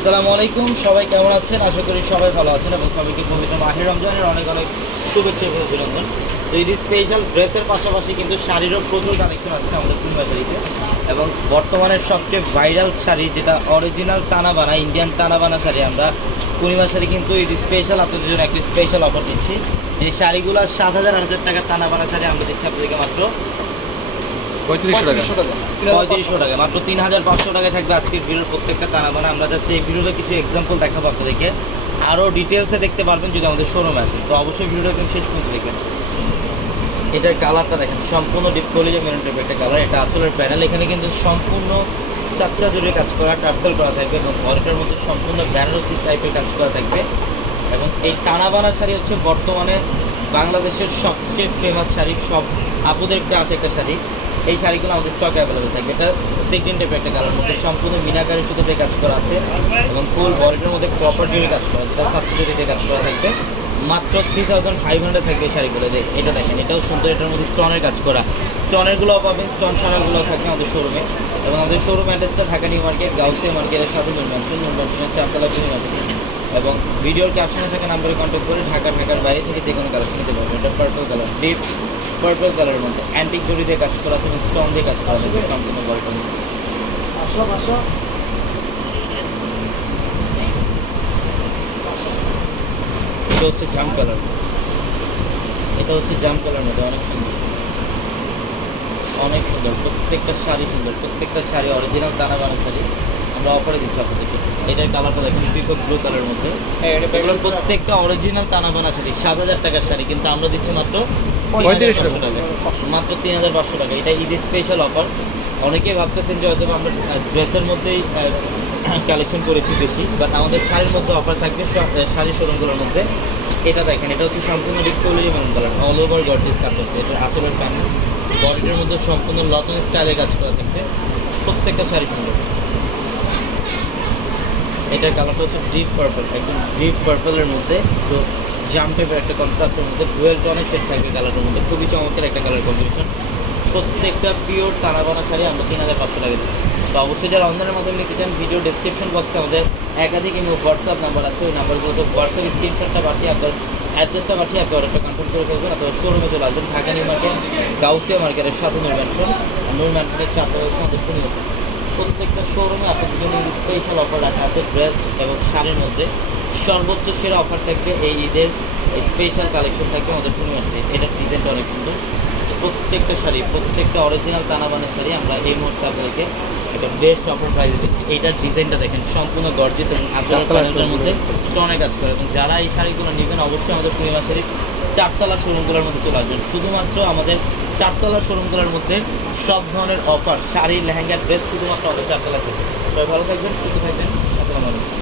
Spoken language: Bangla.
আসসালামু আলাইকুম, সবাই কেমন আছেন? আশা করি সবাই ভালো আছেন এবং সবাইকে পবিত্র মাহির রমজানের অনেক অনেক শুভেচ্ছা এবং অভিনন্দন। তো এই স্পেশাল ড্রেসের পাশাপাশি কিন্তু শাড়িরও প্রচুর কালেকশন আসছে আমাদের পূর্ণিমা শাড়িতে এবং বর্তমানে সবচেয়ে ভাইরাল শাড়ি যেটা অরিজিনাল তানাবানা ইন্ডিয়ান তানাবানা শাড়ি আমরা, পূর্ণিমা শাড়ি কিন্তু এই স্পেশাল আপনাদের জন্য একটি স্পেশাল অফার দিচ্ছি। এই শাড়িগুলো সাত হাজার আট হাজার টাকা তানাবানা শাড়ি আমরা দিচ্ছি আপনাদেরকে মাত্র। পঁয়ত্রিশশো টাকা। পঁয়ত্রিশশো টাকা। মাত্র তিন হাজার পাঁচশো টাকায় থাকবে আজকের ভিডিওর প্রত্যেকটা তানাবানা আমরা জাস্ট এই ভিডিওতে কিছু এক্সাম্পল দেখাবো আপনাদেরকে। আরও ডিটেলসে দেখতে পারবেন যদি আমাদের শোরুমে আসেন। তো অবশ্যই ভিডিওটা একদম শেষ পর্যন্ত দেখবেন। এটার কালারটা দেখেন সম্পূর্ণ ডিপ কলিজা মেরুন টাইপের একটা কালার এটা আসলের প্যানেল এখানে কিন্তু সম্পূর্ণ চাচ্চা জুড়ে কাজ করা টার্সেল করা থাকবে এবং ঘরটার মধ্যে সম্পূর্ণ বেনারসি টাইপের কাজ করা থাকবে। এবং এই টানাবানা শাড়ি হচ্ছে বর্তমানে বাংলাদেশের সবচেয়ে ফেমাস শাড়ি, সব আপুদের একটা আছে একটা শাড়ি। এই শাড়িগুলো আমাদের স্টক অ্যাভেলেবেল থাকবে। এটা সেকেন্ড টাইপের একটা কালার মধ্যে সম্পূর্ণ মিনাকারি সুতোতে কাজ করা আছে এবং ফুল বডিটার মধ্যে প্রপার জুড়ে কাজ করা আছে। যেটা সাবসিডিতে কাজ করা থাকবে। মাত্র থ্রি থাউজেন্ড ফাইভ হান্ড্রেড থাকবে এই শাড়িগুলো। এটা দেখেন, এটাও সুন্দর, এটার মধ্যে স্টোনের কাজ করা। স্টোনেরগুলোও পাবেন স্টোন ছাড়াগুলোও থাকবে আমাদের শোরুমে এবং আমাদের শোরুম অ্যাড্রেসটা ঢাকা নিউ মার্কেট, গাউসিয়া মার্কেটের সাথে নুনমানসুন নুনমানসুনের চারতলা পূর্ণিমা এবং ভিডিওর ক্যাপশনে থাকা নাম্বারে কন্ট্যাক্ট করে ঢাকা ঢাকার বাইরে থেকে যে কোনো কালেকশন নিতে পারবেন। এটা পার্পল কালার ডিপ পার্পল কালারের মধ্যে। অ্যান্টিক জড়ি দিয়ে কাজ করা আছে এবং স্টোন দিয়ে কাজ করা আছে। সম্পূর্ণ গল্প মধ্যে। আসো আসো এটা হচ্ছে জাম কালার এটা হচ্ছে জাম কালার মধ্যে অনেক সুন্দর। অনেক সুন্দর। প্রত্যেকটা শাড়ি সুন্দর। প্রত্যেকটা শাড়ি অরিজিনাল দানা বানা শাড়ি আমরা অফারে দিচ্ছি আপনাদেরকে এটার কালারটা দেখুন পিকক ব্লু কালার মধ্যে। এগুলো প্রত্যেকটা অরিজিনাল তানা বানা শাড়ি সাত হাজার টাকার শাড়ি কিন্তু আমরা দিচ্ছি মাত্র পঁয়ত্রিশশো পঁয়ত্রিশশো টাকা। মাত্র তিন হাজার পাঁচশো টাকা। এটা ঈদ স্পেশাল অফার অনেকেই ভাবতেছেন যে হয়তো আমরা ড্রেসের মধ্যেই কালেকশন করেছি বেশি বাট আমাদের শাড়ির মধ্যে অফার থাকবে শাড়ি শোরুমগুলোর মধ্যে। এটা দেখেন এটা হচ্ছে সম্পূর্ণ ডিসকোলি এবং কালার অল ওভার গর্জিস কাজ হচ্ছে এটা আচলের প্যানেল। বডিটার মধ্যে সম্পূর্ণ লটন স্টাইলে কাজ করা থাকবে। প্রত্যেকটা শাড়ি সুন্দর। এটার কালারটা হচ্ছে ডিপ পার্পল একদম ডিপ পার্পলের মধ্যে তো জাম টাইপের একটা কন্ট্রাস্টের মধ্যে ডুয়েল টনের শেড থাকবে কালারের মধ্যে, খুবই চমৎকার একটা কালার কম্বিনেশন প্রত্যেকটা পিওর তারাবানা শাড়ি আমরা তিন হাজার পাঁচশো টাকা দিচ্ছি। তো অবশ্যই যারা অনলাইনের মাধ্যমে নিতে চান ভিডিও ডেসক্রিপশন বক্সে আমাদের একাধিক এবং হোয়াটসঅ্যাপ নাম্বার আছে, ওই নাম্বারগুলোতে হোয়াটসঅ্যাপ স্ক্রিনশটটা পাঠিয়ে আপনার অ্যাড্রেসটা পাঠিয়ে আপনি অর্ডারটা কনফার্ম করে ফেলবেন। অথবা শোরুমে চলে আসবেন, ঢাকা নিউ মার্কেট, গাউসিয়া মার্কেটের সাথে নূর ম্যানশন নূর ম্যানশনের চারটা হচ্ছে আমাদের প্রত্যেকটা শোরুমে আপনাদের জন্য স্পেশাল অফার রাখা আছে ড্রেস এবং শাড়ির মধ্যে। সর্বোচ্চ সেরা অফার থাকবে এই ঈদের স্পেশাল কালেকশন থাকবে আমাদের পূর্ণিমাতে এটার ডিজাইনটা অনেক সুন্দর। প্রত্যেকটা শাড়ি, প্রত্যেকটা অরিজিনাল তানাবানা শাড়ি আমরা এই মুহূর্তে আপনাদেরকে একটা বেস্ট অফার প্রাইসে দিচ্ছি। এইটার ডিজাইনটা দেখেন সম্পূর্ণ গর্জিস এবং আচার চারতলা প্যানেলের stone মধ্যে স্টোনে কাজ করে। এবং যারা এই শাড়িগুলো নেবেন অবশ্যই আমাদের পূর্ণিমা শাড়ির চারতলা শোরুমগুলোর মধ্যে চলে আসবেন। শুধুমাত্র আমাদের চারতলা শোরুমগুলোর মধ্যে সব ধরনের অফার শাড়ি লেহেঙ্গার ড্রেস শুধুমাত্র আমাদের চারতলা থেকে সবাই ভালো থাকবেন সুস্থ থাকবেন। আসসালামু আলাইকুম।